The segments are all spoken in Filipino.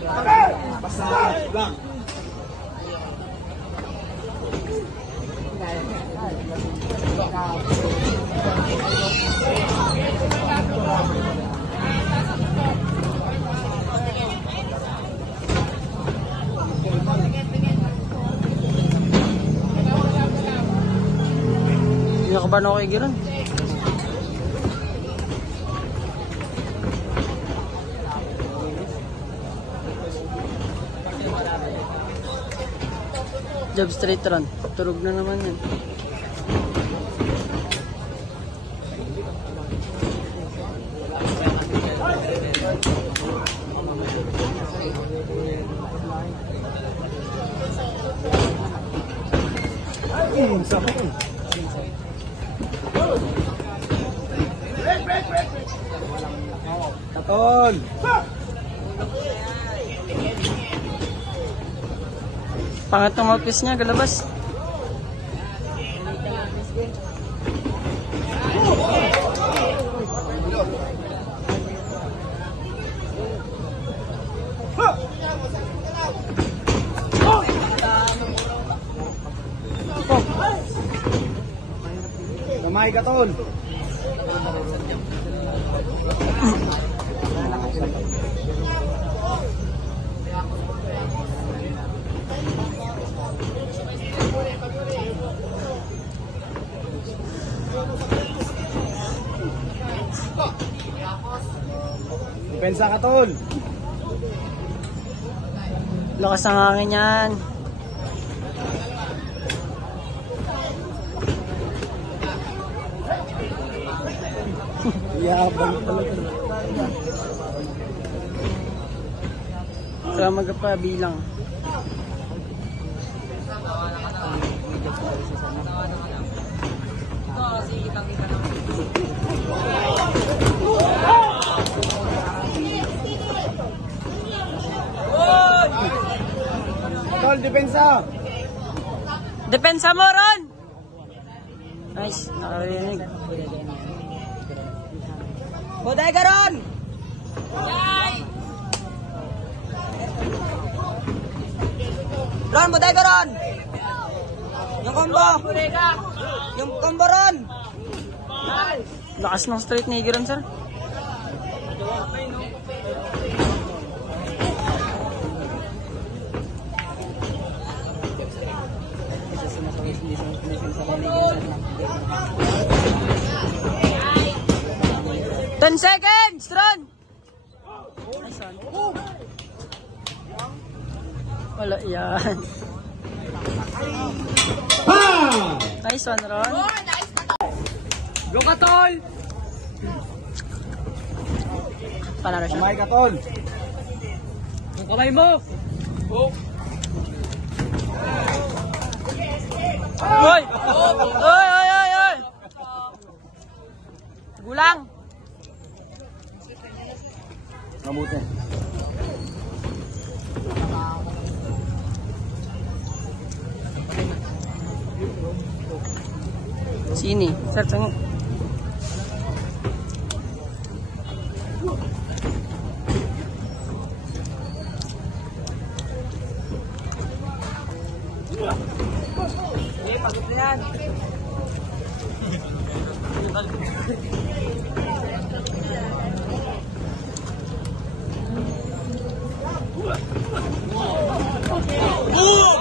Basta lang. Hindi ka ba na okay giron? Job straight run. Turog na naman yan. Katol! Pangat ng office niya, galabas. Kamay, Katol! Pensa, Katol! Lakas ng hangin yan. Yabang talaga. Kaya magpabilang. Katol, depensa! Depensa mo, Ron! Nice, nakarinig. Bodega, Ron! Ron, bodega, Ron! Yung combo! Yung combo, Ron! Lakas ng straight ni Ron, sir. Ten seconds, Ron! Nice one. Wala yan. Nice one, Ron. Go, Katol! Panalo siya. Kamay, Katol! Yung kamay mo! Hoy! Hoy, hoy, hoy, hoy! Gulang! Mabuti. Sini, sir, tengok. Pagod na yan.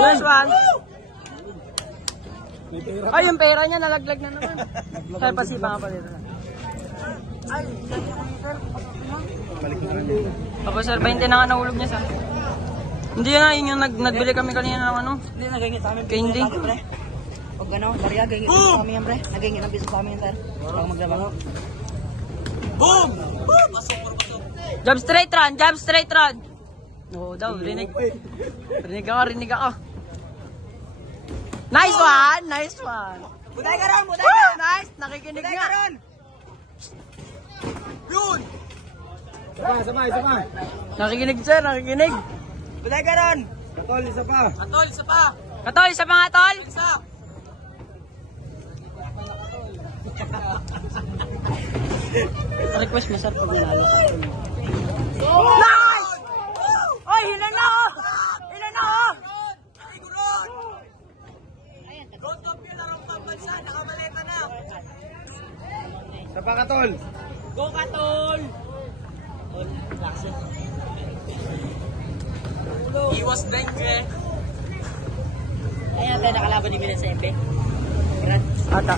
Nice one. Ay, yung pera niya nalaglag na naman. Kaya pasipa nga pala dito. Tapos sir, 20 na nga nahulog niya sa. Hindi na, yun yung nagbili kami kanina ng ano. Hindi, nagingit sa amin. Kaya hindi. Pag gano'n, Maria, nagingit sa amin yan, pre. Nagingit ang piso sa amin yan, sir. Pag maglabang. Boom! Jump straight run, jump straight run. Oo daw, rinig. Rinig ako. Nice one, nice one. Buday ka ron, buday ka! Nice, nakikinig Buday nga. ka ron! Yun! Sabay. Nakikinig sir, nakikinig. Buday ka ron! Katol, isa pa. Atol, isa pa! Katol, isa pa nga tol. Isa! Request mo sir pag nanalo ka. Nice! Oy, pa Katol. Go, Katol! Iwas blank eh. Ayan, tayo nakalaban ni Milan sa MP. Grant. Ata.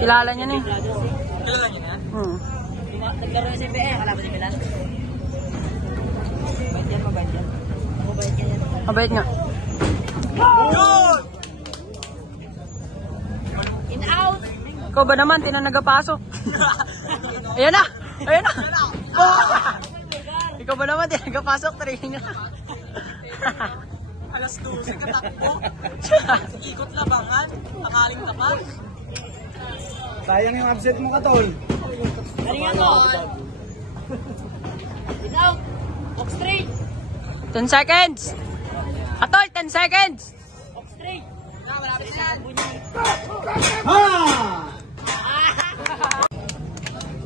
Kilala niya na eh. Kilala niya na? Naglaro niya sa MP eh, kalaban ni Milan. Mabait yan, mabait yan. Mabait ka yan. Mabait nga. Yun! In out! Ikaw ba naman, tinanagapasok? Ayan na! Ayan na! Ikaw ba naman, tinanagapasok? Training na. Alas 12 ka takbo. Ikot labangan. Nakaling ka pa. Sayang yung upset mo Katol. Galingan mo! In out! Walk straight! 10 seconds! Atol, 10 seconds! Walk straight! Malapit yan!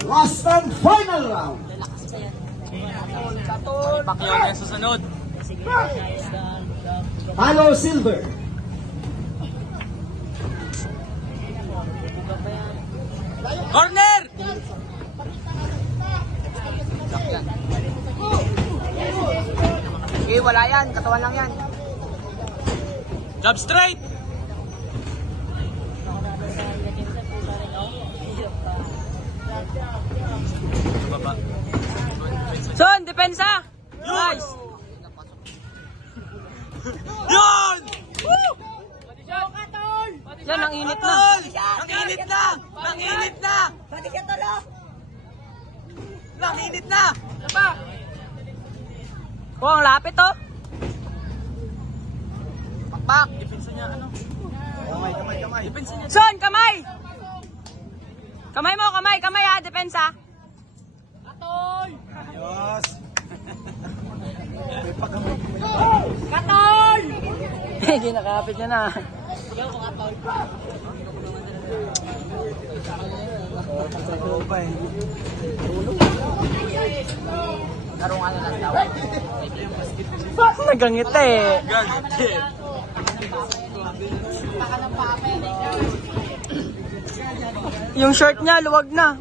Last and final round. Pacquiao yan susunod. Talo Silver. Corner! Eh, wala yan. Katawan lang yan. Jab straight! Son, depensa! Nice! Yun! Woo! Yan, ang init na. Ang init na! Ang init na! Pati siya tolo. Ang init na! Oh, ang lapit oh. Pakpak! Depensa niya ano? Kamay. Depensa niya. Son, kamay! Kamay mo, kamay ha, depensa. Ayos. Katol! Ginakapit niya na. Larong ano lang daw. Nagangit eh. Gangit. Yung shirt niya, luwag na.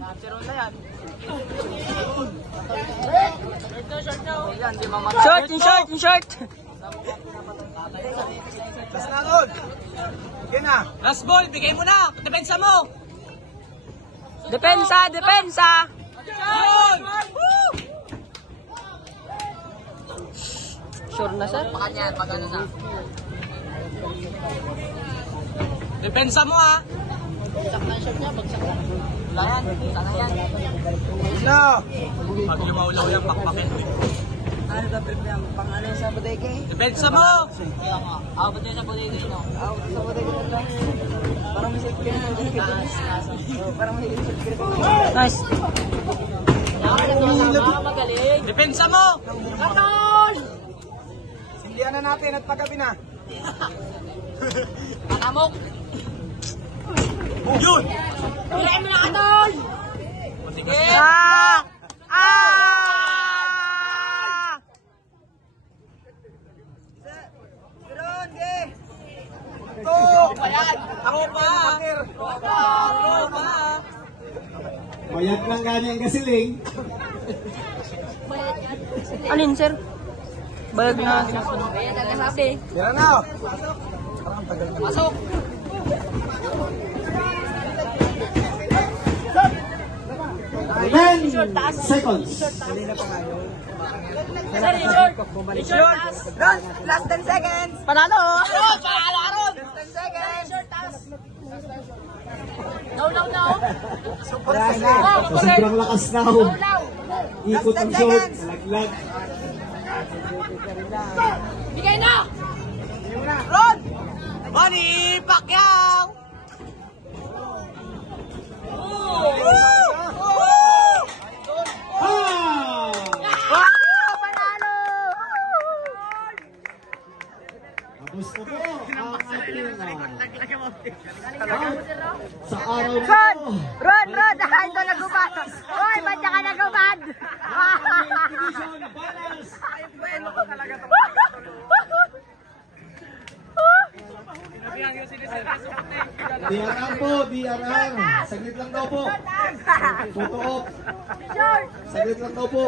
Yung short. Last na Katol. Okay na. Last ball, bigay mo na. Depensa mo. Depensa. Yun! Woo! Sure na siya? Pakanyan, pag-ano na. Depensa mo ha. Bagsak na shot niya, bagsak na. Wala yan, sana yan. No. Pag lumaulaw yung pakpakin. Ano ka prepare pang ano sa bodega eh? Depensa mo! Kaya nga, abot niya sa bodega yun. Out sa bodega na. Parang may safety na bodega. Parang may safety na. Nice. Magaling. Depensa mo! Katol! Sindihan na natin at paggabi na. Pakamok! Yun! Hilain mo na Katol! Sige! Ako pa! Mayat lang ganyan kasiling. Alin, sir? Bayag na. Tira na. Pasok! 10 seconds. Sir, yung short! Yung short! Ron, last 10 seconds. Panalo! Panalo, Aron! 10 seconds. No! Sa sobrang lakas na ho. Ikot ang short. Laglag. Bigay na! Ron! Manny Pacquiao! Panalo! Tapos na po ang ating sa araw na Ron! ito. Ron! Dahan ko nagubad! Hoy, ba't ka nagubad? Division balance. DRR po, DRR. Saglit lang daw po. Photo op. Saglit lang daw po.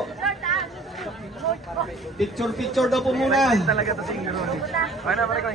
Picture daw po muna. Talaga to si Ingro. Ano, pare ko.